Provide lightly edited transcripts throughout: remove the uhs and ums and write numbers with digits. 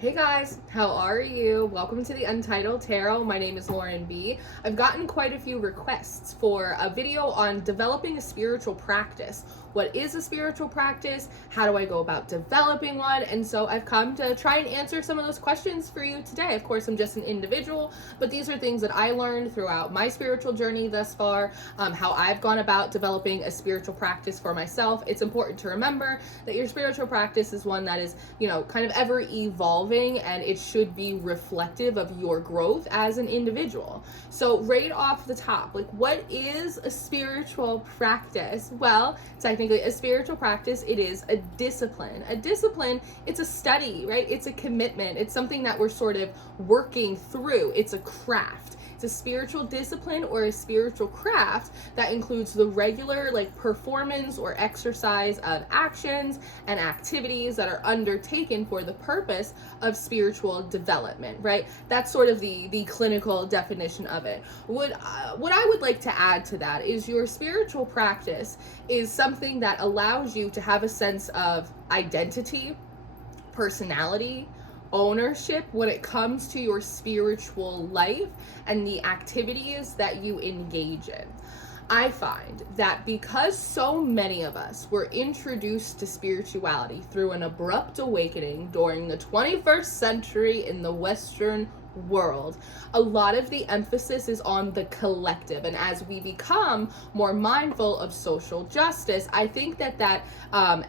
Hey guys, how are you? Welcome to the Untitled Tarot. My name is Lauren B. I've gotten quite a few requests for a video on developing a spiritual practice. What is a spiritual practice? How do I go about developing one? And so I've come to try and answer some of those questions for you today. Of course, I'm just an individual, but these are things that I learned throughout my spiritual journey thus far, how I've gone about developing a spiritual practice for myself. It's important to remember that your spiritual practice is one that is, kind of ever evolving, and it should be reflective of your growth as an individual. So right off the top, what is a spiritual practice? Well, technically a spiritual practice, it is a discipline. A discipline, it's a study, right? It's a commitment. It's something that we're sort of working through. It's a craft. It's a spiritual discipline or a spiritual craft that includes the regular performance or exercise of actions and activities that are undertaken for the purpose of spiritual development, right? That's sort of the clinical definition of it. What I would like to add to that is your spiritual practice is something that allows you to have a sense of identity, personality, ownership when it comes to your spiritual life and the activities that you engage in. I find that because so many of us were introduced to spirituality through an abrupt awakening during the 21st century in the Western world, a lot of the emphasis is on the collective. And as we become more mindful of social justice, I think that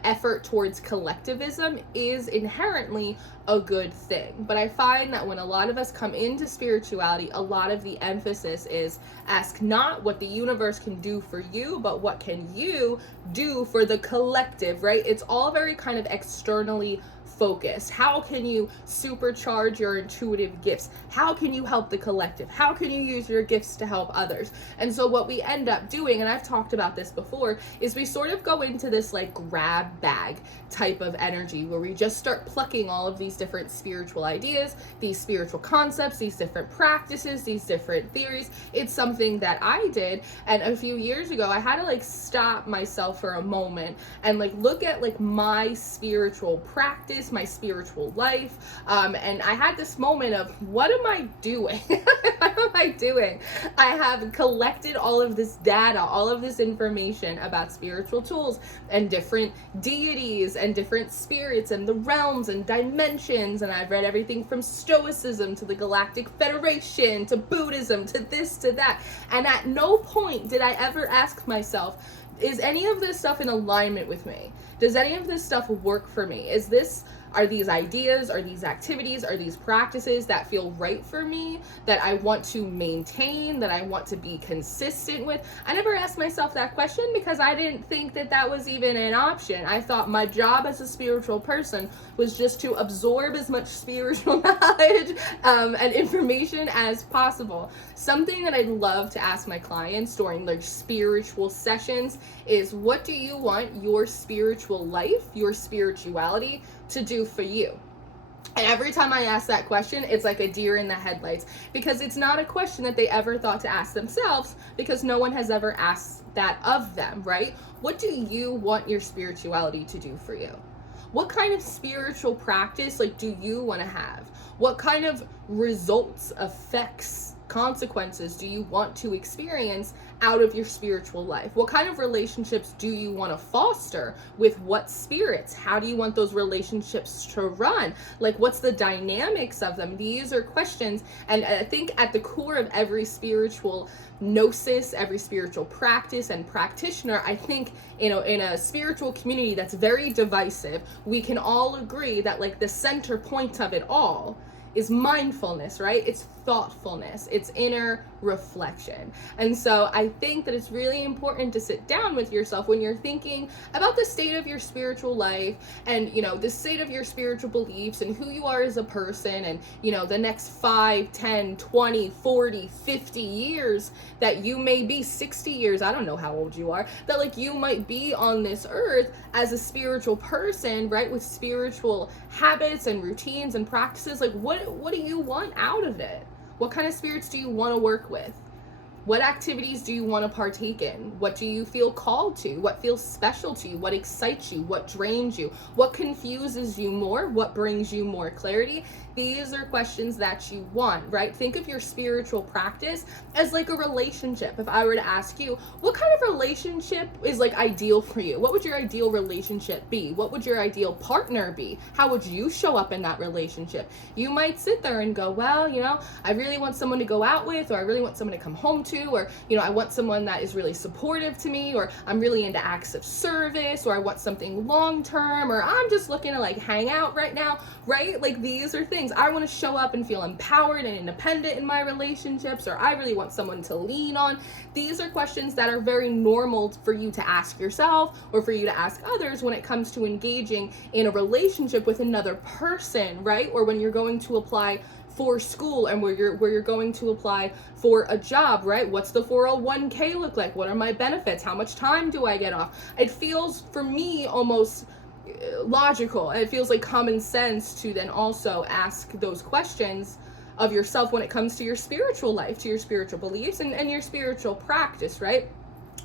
effort towards collectivism is inherently a good thing. But I find that when a lot of us come into spirituality, a lot of the emphasis is ask not what the universe can do for you, but what can you do for the collective, right? It's all very kind of externally focused. How can you supercharge your intuitive gifts? How can you help the collective? How can you use your gifts to help others? And so what we end up doing, and I've talked about this before, is we sort of go into this grab bag type of energy where we just start plucking all of these different spiritual ideas, these spiritual concepts, these different practices, these different theories. It's something that I did, and a few years ago I had to stop myself for a moment and look at my spiritual practice, my spiritual life, and I had this moment of, what am I doing? What am I doing? I have collected all of this data, all of this information about spiritual tools and different deities and different spirits and the realms and dimensions, and I've read everything from Stoicism to the Galactic Federation to Buddhism to this to that, and at no point did I ever ask myself, is any of this stuff in alignment with me? Does any of this stuff work for me? Are these ideas, are these activities, are these practices that feel right for me, that I want to maintain, that I want to be consistent with? I never asked myself that question because I didn't think that was even an option. I thought my job as a spiritual person was just to absorb as much spiritual knowledge and information as possible. Something that I'd love to ask my clients during spiritual sessions is, what do you want your spiritual life, your spirituality to do for you? And every time I ask that question, it's like a deer in the headlights, because it's not a question that they ever thought to ask themselves, because no one has ever asked that of them, right? What do you want your spirituality to do for you? What kind of spiritual practice do you want to have? What kind of results, effects, consequences do you want to experience out of your spiritual life? What kind of relationships do you want to foster with what spirits? How do you want those relationships to run? What's the dynamics of them? These are questions, and I think at the core of every spiritual gnosis, every spiritual practice and practitioner, I think in a spiritual community that's very divisive, we can all agree that the center point of it all is mindfulness, right? It's thoughtfulness, it's inner reflection. And so I think that it's really important to sit down with yourself when you're thinking about the state of your spiritual life and, the state of your spiritual beliefs and who you are as a person, and, the next 5, 10, 20, 40, 50 years that you may be, 60 years, I don't know how old you are, that you might be on this earth as a spiritual person, right? With spiritual habits and routines and practices. What do you want out of it? What kind of spirits do you want to work with? What activities do you want to partake in? What do you feel called to? What feels special to you? What excites you? What drains you? What confuses you more? What brings you more clarity? These are questions that you want, right? Think of your spiritual practice as like a relationship. If I were to ask you, what kind of relationship is like ideal for you? What would your ideal relationship be? What would your ideal partner be? How would you show up in that relationship? You might sit there and go, well, I really want someone to go out with, or I really want someone to come home to, or, I want someone that is really supportive to me, or I'm really into acts of service, or I want something long term, or I'm just looking to like hang out right now, right? Like these are things. I want to show up and feel empowered and independent in my relationships, or I really want someone to lean on. These are questions that are very normal for you to ask yourself or for you to ask others when it comes to engaging in a relationship with another person, right? Or when you're going to apply for school and where you're going to apply for a job, right? What's the 401k look like? What are my benefits? How much time do I get off? It feels for me almost logical. It feels like common sense to then also ask those questions of yourself when it comes to your spiritual life, to your spiritual beliefs and your spiritual practice, right?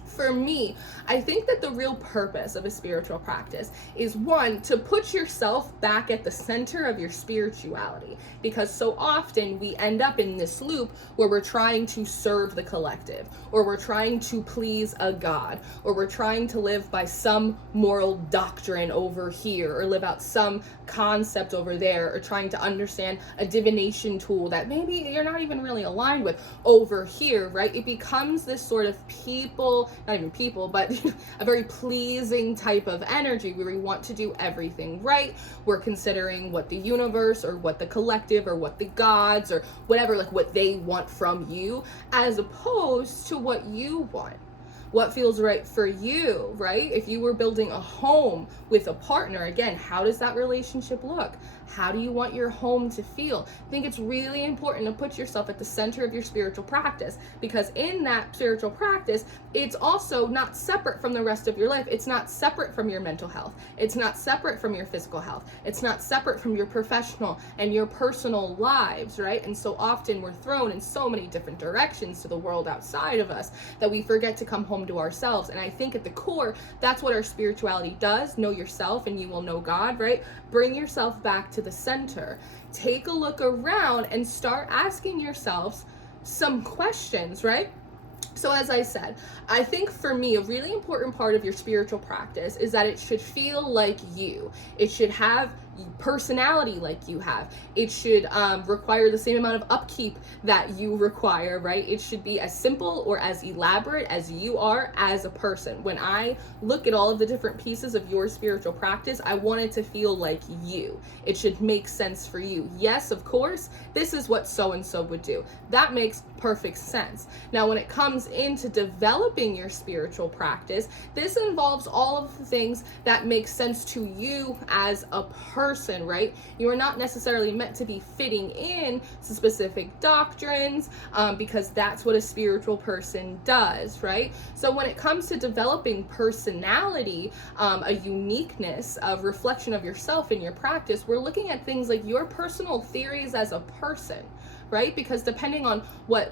For me, I think that the real purpose of a spiritual practice is, one, to put yourself back at the center of your spirituality, because so often we end up in this loop where we're trying to serve the collective, or we're trying to please a god, or we're trying to live by some moral doctrine over here, or live out some concept over there, or trying to understand a divination tool that maybe you're not even really aligned with over here, right? It becomes this sort of not even people, but a very pleasing type of energy where we want to do everything right. We're considering what the universe or what the collective or what the gods or whatever, like what they want from you, as opposed to what you want. What feels right for you, right? If you were building a home with a partner, again, how does that relationship look? How do you want your home to feel? I think it's really important to put yourself at the center of your spiritual practice, because in that spiritual practice, it's also not separate from the rest of your life. It's not separate from your mental health. It's not separate from your physical health. It's not separate from your professional and your personal lives, right? And so often we're thrown in so many different directions to the world outside of us that we forget to come home to ourselves. And I think at the core, that's what our spirituality does. Know yourself and you will know God, right? Bring yourself back to the center. Take a look around and start asking yourselves some questions, right? So as I said, I think for me, a really important part of your spiritual practice is that it should feel like you. It should have personality like you have. It should require the same amount of upkeep that you require, right? It should be as simple or as elaborate as you are as a person. When I look at all of the different pieces of your spiritual practice, I want it to feel like you. It should make sense for you. Yes, of course, this is what so-and-so would do. That makes perfect sense. Now, when it comes into developing your spiritual practice, this involves all of the things that make sense to you as a person, right? You are not necessarily meant to be fitting in to specific doctrines because that's what a spiritual person does, right? So when it comes to developing personality, a uniqueness of reflection of yourself in your practice, we're looking at things like your personal theories as a person, right? Because depending on what,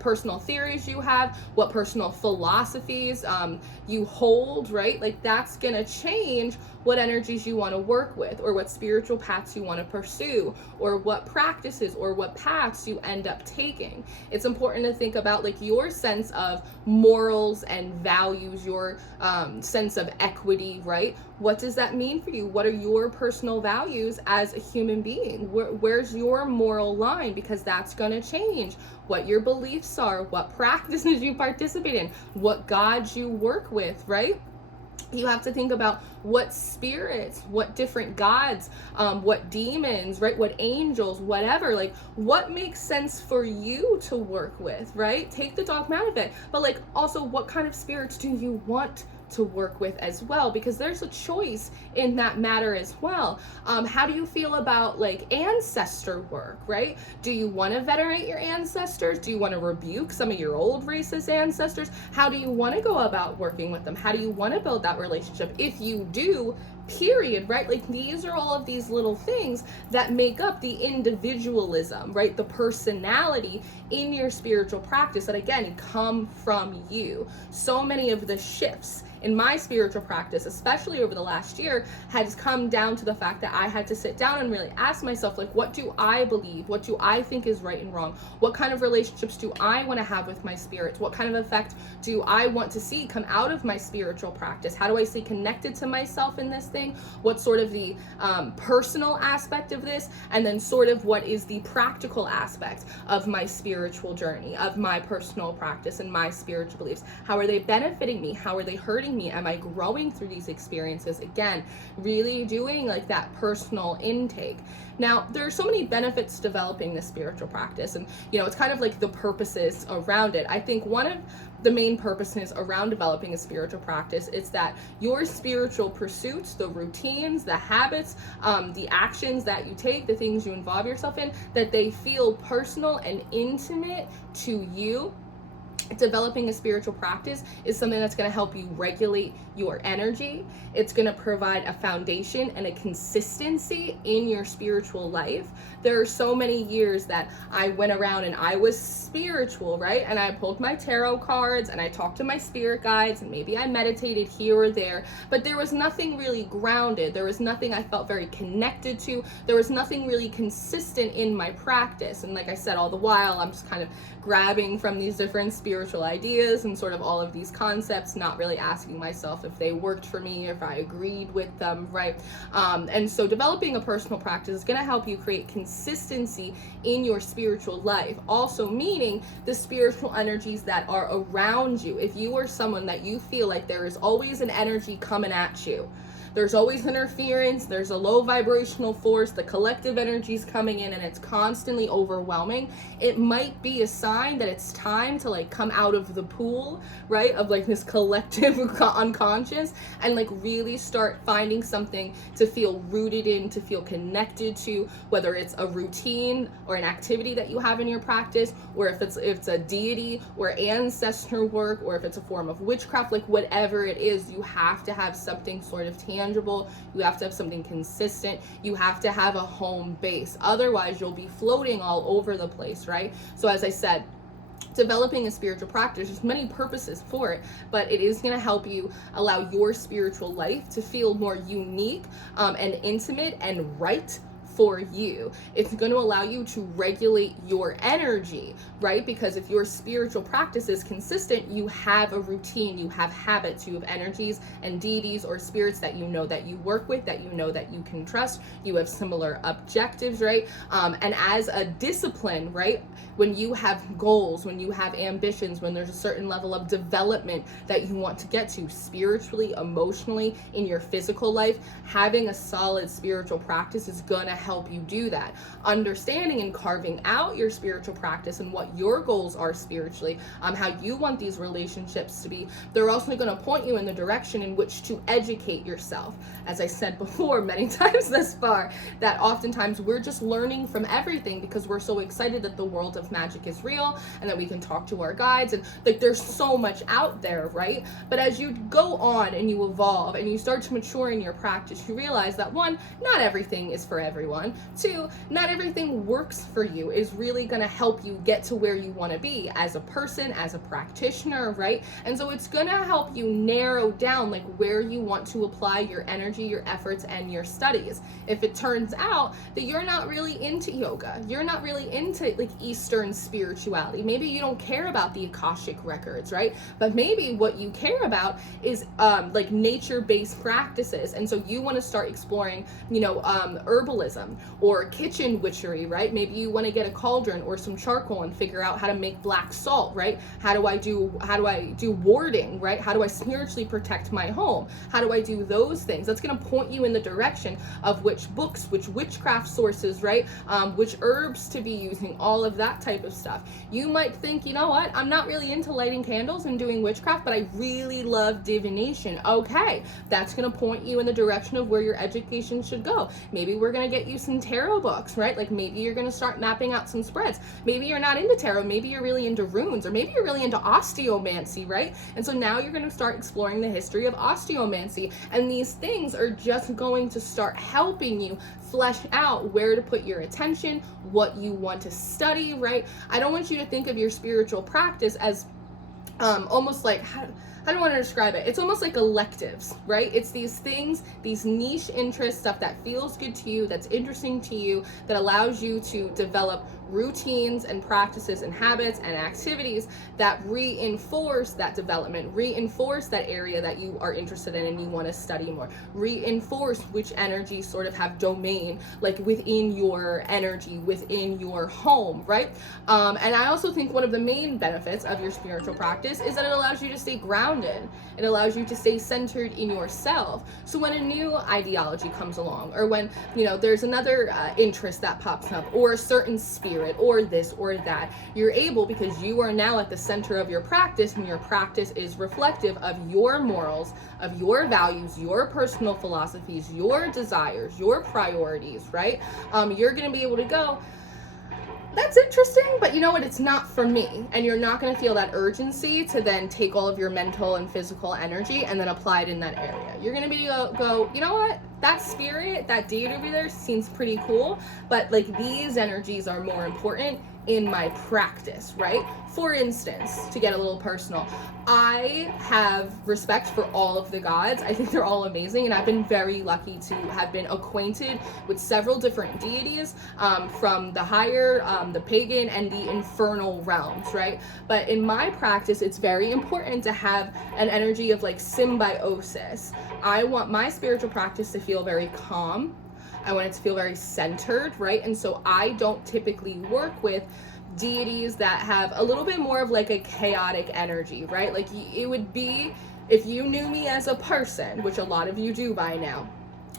personal theories you have, what personal philosophies you hold, right? Like that's gonna change what energies you want to work with, or what spiritual paths you want to pursue, or what practices or what paths you end up taking. It's important to think about like your sense of morals and values, your sense of equity, right? What does that mean for you? What are your personal values as a human being? Where's your moral line? Because that's going to change what your beliefs are, what practices you participate in, what gods you work with, right? You have to think about what spirits, what different gods, what demons, right? What angels, whatever, like what makes sense for you to work with, right? Take the dogma out of it, but like also what kind of spirits do you want to work with as well, because there's a choice in that matter as well. How do you feel about like ancestor work, right? Do you want to venerate your ancestors? Do you want to rebuke some of your old racist ancestors? How do you want to go about working with them? How do you want to build that relationship? If you do, period, right? Like these are all of these little things that make up the individualism, right? The personality in your spiritual practice that again come from you. So many of the shifts in my spiritual practice, especially over the last year, has come down to the fact that I had to sit down and really ask myself, like, what do I believe? What do I think is right and wrong? What kind of relationships do I want to have with my spirits? What kind of effect do I want to see come out of my spiritual practice? How do I stay connected to myself in this thing? What's sort of the personal aspect of this? And then sort of what is the practical aspect of my spiritual journey, of my personal practice and my spiritual beliefs? How are they benefiting me? How are they hurting me? Am I growing through these experiences? Again, really doing like that personal intake. Now, there are so many benefits to developing this spiritual practice, and it's kind of like the purposes around it. I think one of the main purposes around developing a spiritual practice is that your spiritual pursuits, the routines, the habits, the actions that you take, the things you involve yourself in, that they feel personal and intimate to you. Developing a spiritual practice is something that's going to help you regulate your energy. It's going to provide a foundation and a consistency in your spiritual life. There are so many years that I went around and I was spiritual, right? And I pulled my tarot cards and I talked to my spirit guides and maybe I meditated here or there, but there was nothing really grounded. There was nothing I felt very connected to. There was nothing really consistent in my practice. And like I said, all the while, I'm just kind of grabbing from these different spiritual ideas and sort of all of these concepts, not really asking myself if they worked for me, if I agreed with them, right? And so developing a personal practice is going to help you create consistency in your spiritual life. Also meaning the spiritual energies that are around you. If you are someone that you feel like there is always an energy coming at you, there's always interference, there's a low vibrational force, the collective energy is coming in and it's constantly overwhelming, it might be a sign that it's time to like come out of the pool, right, of like this collective unconscious and like really start finding something to feel rooted in, to feel connected to, whether it's a routine or an activity that you have in your practice, or if it's a deity or ancestor work, or if it's a form of witchcraft, like whatever it is, you have to have something sort of tangible. You have to have something consistent. You have to have a home base. Otherwise, you'll be floating all over the place, right? So as I said, developing a spiritual practice, there's many purposes for it, but it is going to help you allow your spiritual life to feel more unique and intimate and right for you. It's going to allow you to regulate your energy, right? Because if your spiritual practice is consistent, you have a routine, you have habits, you have energies and deities or spirits that you know that you work with, that you know that you can trust. You have similar objectives, right? And as a discipline, right? When you have goals, when you have ambitions, when there's a certain level of development that you want to get to spiritually, emotionally, in your physical life, having a solid spiritual practice is going to help you do that. Understanding and carving out your spiritual practice and what your goals are spiritually, how you want these relationships to be, they're also going to point you in the direction in which to educate yourself. As I said before many times thus far, that oftentimes we're just learning from everything because we're so excited that the world of magic is real and that we can talk to our guides, and like there's so much out there, right? But as you go on and you evolve and you start to mature in your practice, you realize that one, not everything is for everyone. Two, not everything works for you, is really going to help you get to where you want to be as a person, as a practitioner, right? And so it's going to help you narrow down like where you want to apply your energy, your efforts, and your studies. If it turns out that you're not really into yoga, you're not really into like Eastern spirituality, maybe you don't care about the Akashic records, right? But maybe what you care about is like nature-based practices, and so you want to start exploring, herbalism or kitchen witchery, right? Maybe you want to get a cauldron or some charcoal and figure out how to make black salt, right? How do I do warding, right? How do I spiritually protect my home? How do I do those things? That's going to point you in the direction of which books, which witchcraft sources, right? Which herbs to be using, all of that type of stuff. You might think, you know what? I'm not really into lighting candles and doing witchcraft, but I really love divination. Okay, that's going to point you in the direction of where your education should go. Maybe we're going to get get you some tarot books, right? Like maybe you're going to start mapping out some spreads. Maybe you're not into tarot, maybe you're really into runes, or maybe you're really into osteomancy, right? And so now you're going to start exploring the history of osteomancy, and these things are just going to start helping you flesh out where to put your attention, what you want to study, right? I don't want you to think of your spiritual practice as almost like, I don't want to describe it. It's almost like electives, right? It's these things, these niche interests, stuff that feels good to you, that's interesting to you, that allows you to develop routines and practices and habits and activities that reinforce that development, reinforce that area that you are interested in and you want to study more, reinforce which energies sort of have domain, like within your energy, within your home, right? And I also think one of the main benefits of your spiritual practice is that it allows you to stay grounded. It allows you to stay centered in yourself. So when a new ideology comes along, or when, there's another interest that pops up, or a certain spirit, or this or that, you're able, because you are now at the center of your practice, and your practice is reflective of your morals, of your values, your personal philosophies, your desires, your priorities, right? You're going to be able to go, that's interesting, but you know what, it's not for me. And you're not going to feel that urgency to then take all of your mental and physical energy and then apply it in that area. You're going to be go, you know what, that spirit, that deity over there seems pretty cool, but like these energies are more important in my practice, right? For instance, to get a little personal, I have respect for all of the gods. I think they're all amazing, and I've been very lucky to have been acquainted with several different deities from the higher, the pagan, and the infernal realms, right? But in my practice, it's very important to have an energy of like symbiosis. I want my spiritual practice to feel very calm. I want it to feel very centered, right? And so I don't typically work with deities that have a little bit more of like a chaotic energy, right? Like it would be, if you knew me as a person, which a lot of you do by now,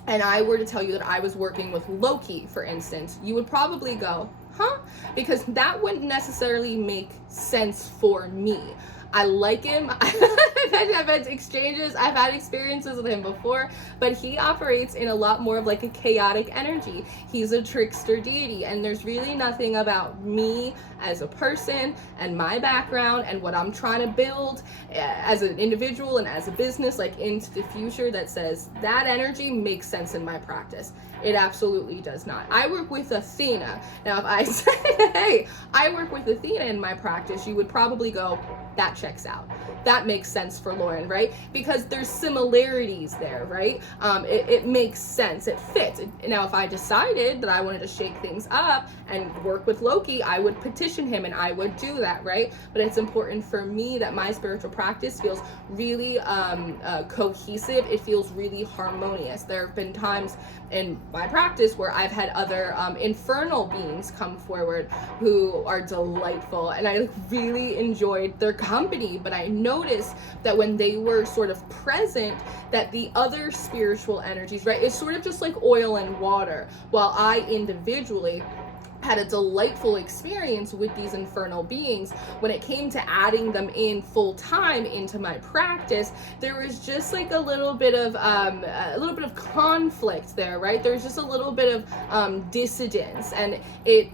and I were to tell you that I was working with Loki, for instance, you would probably go, huh? Because that wouldn't necessarily make sense for me. I like him. I've had exchanges, I've had experiences with him before, but he operates in a lot more of like a chaotic energy. He's a trickster deity, and there's really nothing about me as a person and my background and what I'm trying to build as an individual and as a business, like into the future, that says that energy makes sense in my practice. It absolutely does not. I work with Athena. Now, if I say, hey, I work with Athena in my practice, you would probably go, that checks out. That makes sense for Lauren, right? Because there's similarities there, right? It makes sense. It fits. Now, if I decided that I wanted to shake things up and work with Loki, I would petition him and I would do that, right? But it's important for me that my spiritual practice feels really cohesive. It feels really harmonious. There have been times in my practice where I've had other infernal beings come forward who are delightful, and I really enjoyed their company, but I noticed that when they were sort of present, that the other spiritual energies, right, it's sort of just like oil and water. While I individually had a delightful experience with these infernal beings, when it came to adding them in full time into my practice, there was just like a little bit of conflict there, right? There's just a little bit of dissidence, and it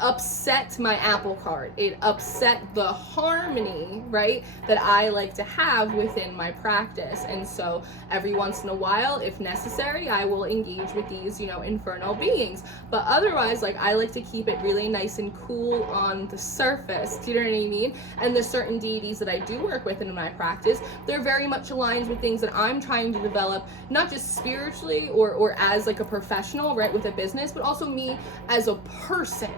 upset my apple cart. It upset the harmony, right, that I like to have within my practice. And so every once in a while, if necessary, I will engage with these, infernal beings. But otherwise, like, I like to keep it really nice and cool on the surface. Do you know what I mean? And the certain deities that I do work with in my practice, they're very much aligned with things that I'm trying to develop, not just spiritually or as like a professional, right, with a business, but also me as a person.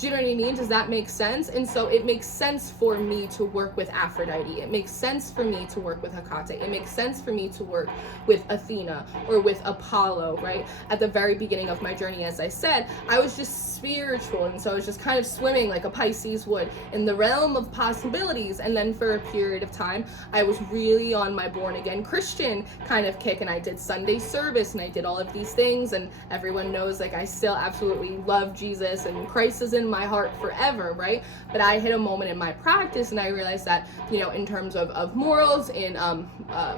Do you know what I mean? Does that make sense? And so it makes sense for me to work with Aphrodite. It makes sense for me to work with Hecate. It makes sense for me to work with Athena or with Apollo, right? At the very beginning of my journey, as I said, I was just spiritual, and so I was just kind of swimming like a Pisces would in the realm of possibilities. And then for a period of time, I was really on my born again Christian kind of kick, and I did Sunday service and I did all of these things, and everyone knows, like, I still absolutely love Jesus and Christ is was in my heart forever, right? But I hit a moment in my practice and I realized that, you know, in terms of morals, in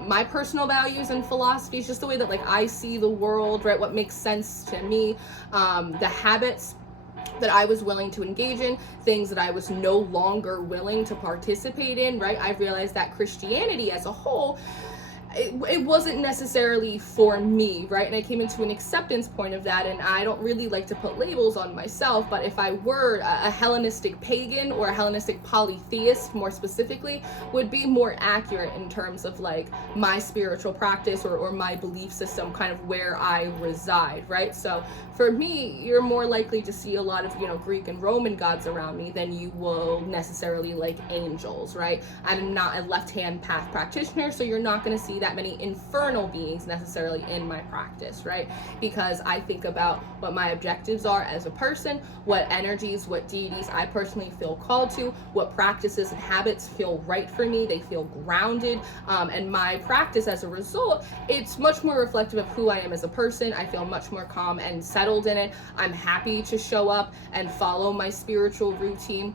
my personal values and philosophies, just the way that like I see the world, right? What makes sense to me, the habits that I was willing to engage in, things that I was no longer willing to participate in, right? I realized that Christianity as a whole, it wasn't necessarily for me, right? And I came into an acceptance point of that, and I don't really like to put labels on myself, but if I were a Hellenistic pagan or a Hellenistic polytheist, more specifically, would be more accurate in terms of like my spiritual practice or my belief system, kind of where I reside, right? So for me, you're more likely to see a lot of, you know, Greek and Roman gods around me than you will necessarily like angels, right? I'm not a left-hand path practitioner, so you're not going to see that many infernal beings necessarily in my practice, right? Because I think about what my objectives are as a person, what energies, what deities I personally feel called to, what practices and habits feel right for me, they feel grounded, and my practice as a result, it's much more reflective of who I am as a person. I feel much more calm and settled in it. I'm happy to show up and follow my spiritual routine.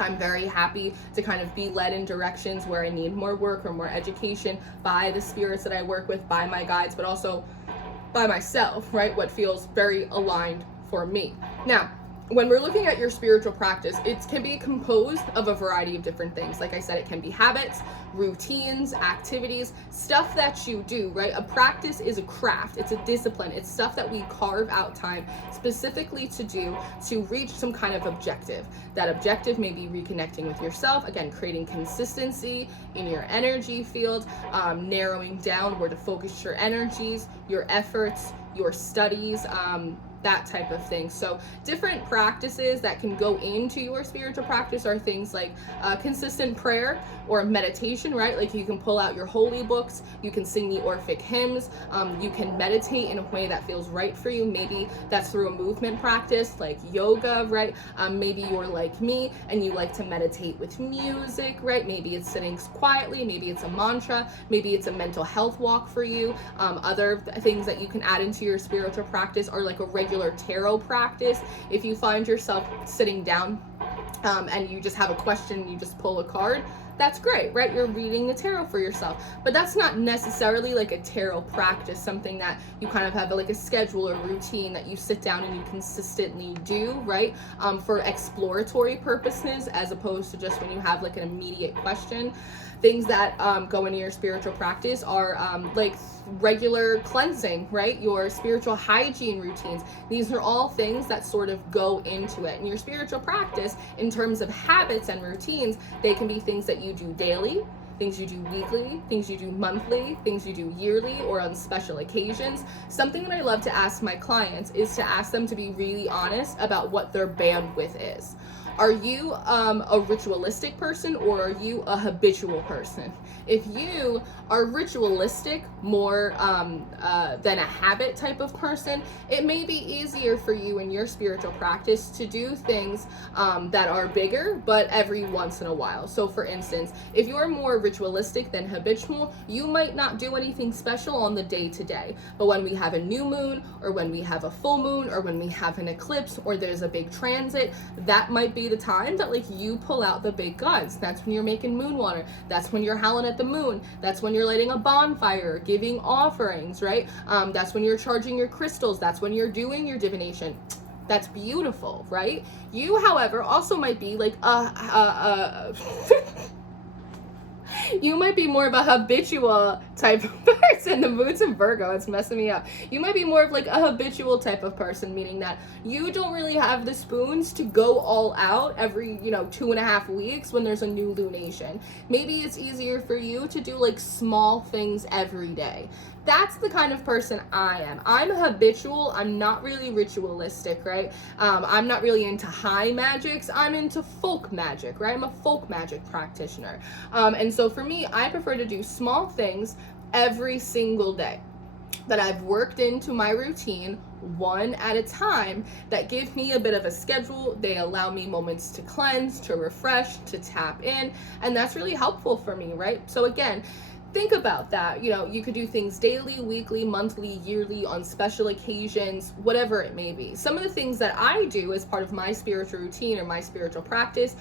I'm very happy to kind of be led in directions where I need more work or more education by the spirits that I work with, by my guides, but also by myself, right? What feels very aligned for me. Now, when we're looking at your spiritual practice, it can be composed of a variety of different things. Like I said, it can be habits, routines, activities, stuff that you do, right? A practice is a craft, it's a discipline, it's stuff that we carve out time specifically to do to reach some kind of objective. That objective may be reconnecting with yourself, again, creating consistency in your energy field, narrowing down where to focus your energies, your efforts, your studies, that type of thing. So different practices that can go into your spiritual practice are things like consistent prayer or meditation, right? Like you can pull out your holy books, you can sing the Orphic hymns, you can meditate in a way that feels right for you. Maybe that's through a movement practice like yoga, right? Maybe you're like me and you like to meditate with music, right? Maybe it's sitting quietly, maybe it's a mantra, maybe it's a mental health walk for you. Other things that you can add into your spiritual practice are like a regular tarot practice. If you find yourself sitting down and you just have a question, you just pull a card, that's great, right? You're reading the tarot for yourself, but that's not necessarily like a tarot practice, something that you kind of have like a schedule or routine that you sit down and you consistently do, right? For exploratory purposes, as opposed to just when you have like an immediate question. Things that go into your spiritual practice are like regular cleansing, right? Your spiritual hygiene routines. These are all things that sort of go into it. And your spiritual practice, in terms of habits and routines, they can be things that you do daily, things you do weekly, things you do monthly, things you do yearly, or on special occasions. Something that I love to ask my clients is to ask them to be really honest about what their bandwidth is. Are you a ritualistic person or are you a habitual person? If you are ritualistic more than a habit type of person, it may be easier for you in your spiritual practice to do things that are bigger, but every once in a while. So for instance, if you're more ritualistic than habitual, you might not do anything special on the day to day. But when we have a new moon, or when we have a full moon, or when we have an eclipse, or there's a big transit, that might be the time that like you pull out the big guns. That's when you're making moon water. That's when you're howling at the moon. That's when you're lighting a bonfire, giving offerings, right? That's when you're charging your crystals. That's when you're doing your divination. That's beautiful, right? You, however, also might be like you might be more of a habitual type of person. The moon's in Virgo, it's messing me up. You might be more of like a habitual type of person, meaning that you don't really have the spoons to go all out every, 2.5 weeks when there's a new lunation. Maybe it's easier for you to do like small things every day. That's the kind of person I am. I'm habitual. I'm not really ritualistic, right? I'm not really into high magics. I'm into folk magic, right? I'm a folk magic practitioner. And so for me, I prefer to do small things every single day that I've worked into my routine, one at a time, that give me a bit of a schedule. They allow me moments to cleanse, to refresh, to tap in, and that's really helpful for me, right? So again, think about that. You could do things daily, weekly, monthly, yearly, on special occasions, whatever it may be. Some of the things that I do as part of my spiritual routine or my spiritual practice,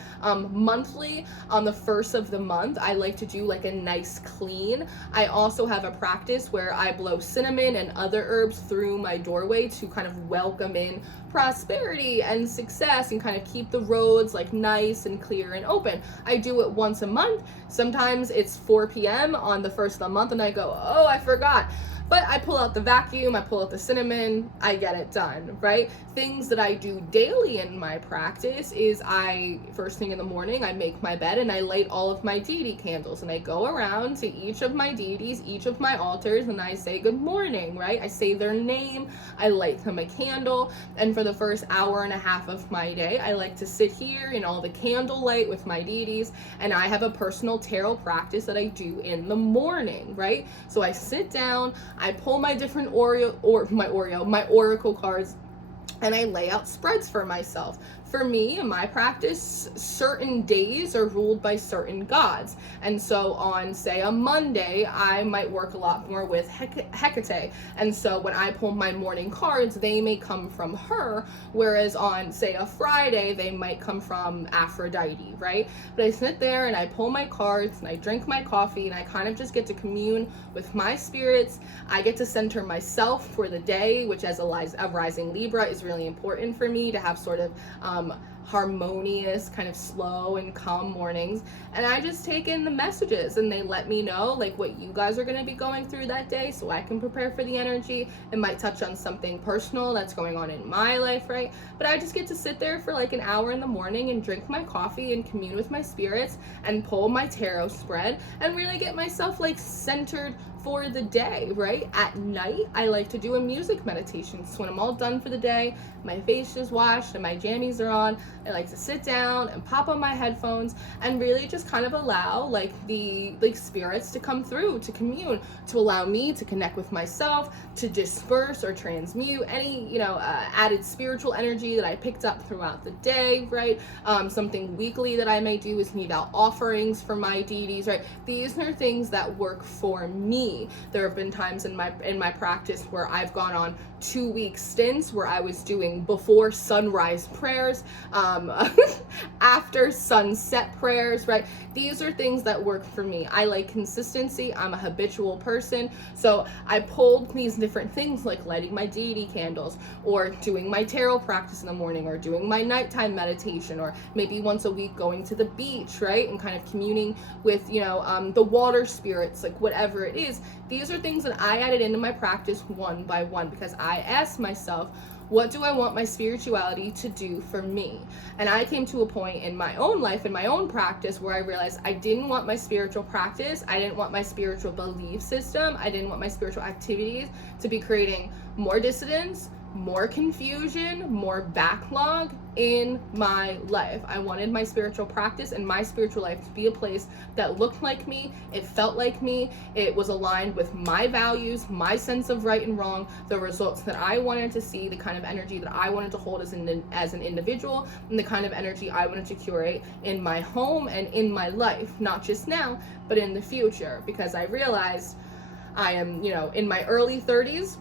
monthly, on the first of the month, I like to do like a nice clean. I also have a practice where I blow cinnamon and other herbs through my doorway to kind of welcome in prosperity and success and kind of keep the roads like nice and clear and open. I do it once a month. Sometimes it's 4 p.m. on the first of the month and I go, oh, I forgot. But I pull out the vacuum, I pull out the cinnamon, I get it done, right? Things that I do daily in my practice is first thing in the morning, I make my bed and I light all of my deity candles and I go around to each of my deities, each of my altars, and I say good morning, right? I say their name, I light them a candle, and for the first hour and a half of my day, I like to sit here in all the candlelight with my deities, and I have a personal tarot practice that I do in the morning, right? So I sit down, I pull my different my oracle cards, and I lay out spreads for myself. For me, in my practice, certain days are ruled by certain gods. And so on, say, a Monday, I might work a lot more with Hecate. And so when I pull my morning cards, they may come from her, whereas on, say, a Friday, they might come from Aphrodite, right? But I sit there and I pull my cards and I drink my coffee and I kind of just get to commune with my spirits. I get to center myself for the day, which as a rising Libra is really important for me to have sort of harmonious, kind of slow and calm mornings, and I just take in the messages and they let me know like what you guys are going to be going through that day so I can prepare for the energy. It might touch on something personal that's going on in my life, right? But I just get to sit there for like an hour in the morning and drink my coffee and commune with my spirits and pull my tarot spread and really get myself like centered for the day, right? At night, I like to do a music meditation. So when I'm all done for the day, my face is washed and my jammies are on, I like to sit down and pop on my headphones and really just kind of allow like the spirits to come through, to commune, to allow me to connect with myself, to disperse or transmute any, added spiritual energy that I picked up throughout the day, right? Something weekly that I may do is leave out offerings for my deities, right? These are things that work for me. There have been times in my practice where I've gone on 2-week stints where I was doing before sunrise prayers, after sunset prayers, right? These are things that work for me. I like consistency. I'm a habitual person. So I pulled these different things like lighting my deity candles or doing my tarot practice in the morning or doing my nighttime meditation or maybe once a week going to the beach, right? And kind of communing with, the water spirits, like whatever it is. These are things that I added into my practice one by one because I asked myself, what do I want my spirituality to do for me? And I came to a point in my own life, in my own practice, where I realized I didn't want my spiritual practice, I didn't want my spiritual belief system, I didn't want my spiritual activities to be creating more dissonance, more confusion, more backlog in my life. I wanted my spiritual practice and my spiritual life to be a place that looked like me, it felt like me, it was aligned with my values, my sense of right and wrong, the results that I wanted to see, the kind of energy that I wanted to hold as an individual, and the kind of energy I wanted to curate in my home and in my life, not just now, but in the future, because I realized I am, in my early 30s,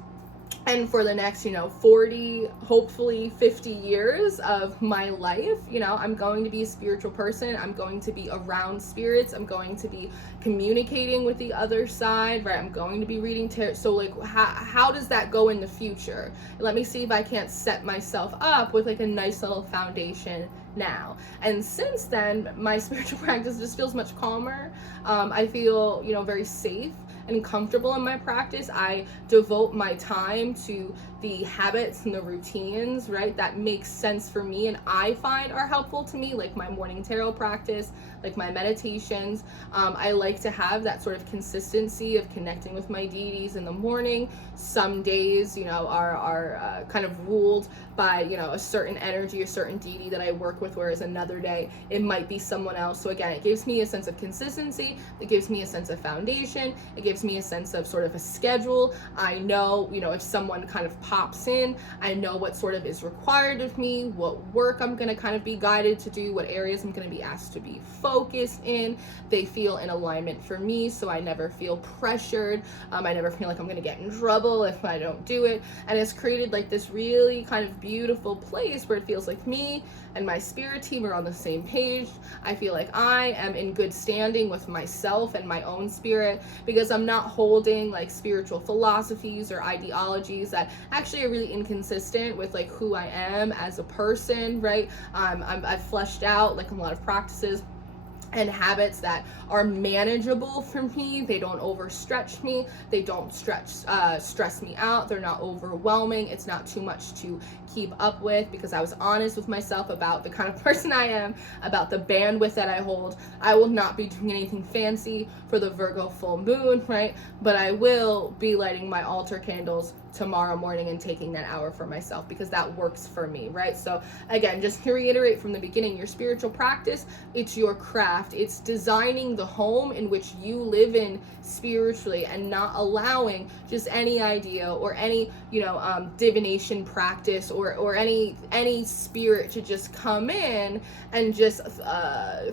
and for the next, 40, hopefully 50 years of my life, I'm going to be a spiritual person. I'm going to be around spirits. I'm going to be communicating with the other side, right? I'm going to be reading tarot. So like, how does that go in the future? Let me see if I can't set myself up with like a nice little foundation now. And since then, my spiritual practice just feels much calmer. I feel, very safe and comfortable in my practice. I devote my time to the habits and the routines, right, that makes sense for me and I find are helpful to me, like my morning tarot practice, like my meditations. I like to have that sort of consistency of connecting with my deities in the morning. Some days, are kind of ruled by, a certain energy, a certain deity that I work with, whereas another day it might be someone else. So again, it gives me a sense of consistency, it gives me a sense of foundation, it gives me a sense of sort of a schedule. I know, if someone kind of pops in, I know what sort of is required of me, what work I'm going to kind of be guided to do, what areas I'm going to be asked to be focused in. They feel in alignment for me, so I never feel pressured. I never feel like I'm going to get in trouble if I don't do it. And it's created like this really kind of beautiful place where it feels like me and my spirit team are on the same page. I feel like I am in good standing with myself and my own spirit, because I'm not holding like spiritual philosophies or ideologies that actually are really inconsistent with like who I am as a person, right? I've fleshed out like a lot of practices and habits that are manageable for me. They don't overstretch me. They don't stress me out. They're not overwhelming. It's not too much to keep up with, because I was honest with myself about the kind of person I am, about the bandwidth that I hold. I will not be doing anything fancy for the Virgo full moon, right? But I will be lighting my altar candles tomorrow morning and taking that hour for myself, because that works for me, right? So again, just to reiterate from the beginning, your spiritual practice, it's your craft. It's designing the home in which you live in spiritually, and not allowing just any idea or any divination practice or any spirit to just come in and just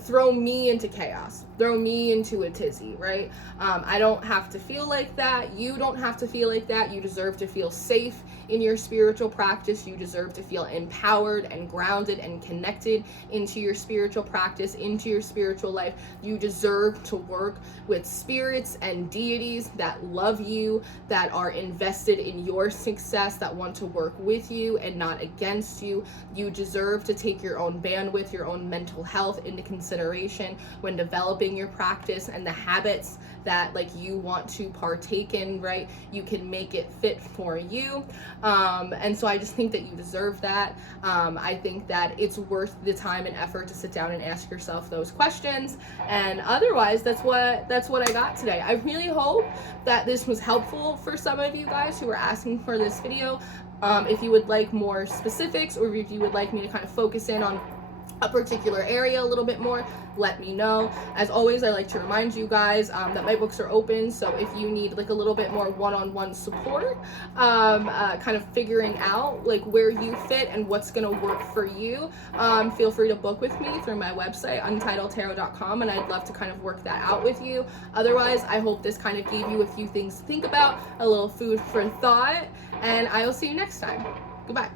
throw me into chaos, throw me into a tizzy, right? I don't have to feel like that. You don't have to feel like that. You deserve to feel safe in your spiritual practice. You deserve to feel empowered and grounded and connected into your spiritual practice, into your spiritual life. You deserve to work with spirits and deities that love you, that are invested in your success, that want to work with you and not against you. You deserve to take your own bandwidth, your own mental health into consideration when developing your practice, and the habits that like you want to partake in, right? You can make it fit for you. And so I just think that you deserve that. I think that it's worth the time and effort to sit down and ask yourself those questions. And otherwise, that's what I got today. I really hope that this was helpful for some of you guys who are asking for this video. If you would like more specifics, or if you would like me to kind of focus in on a particular area a little bit more, let me know. As always, I like to remind you guys that my books are open, so if you need like a little bit more one-on-one support, kind of figuring out like where you fit and what's gonna work for you, feel free to book with me through my website, untitledtarot.com, and I'd love to kind of work that out with you. Otherwise, I hope this kind of gave you a few things to think about, a little food for thought, and I will see you next time. Goodbye.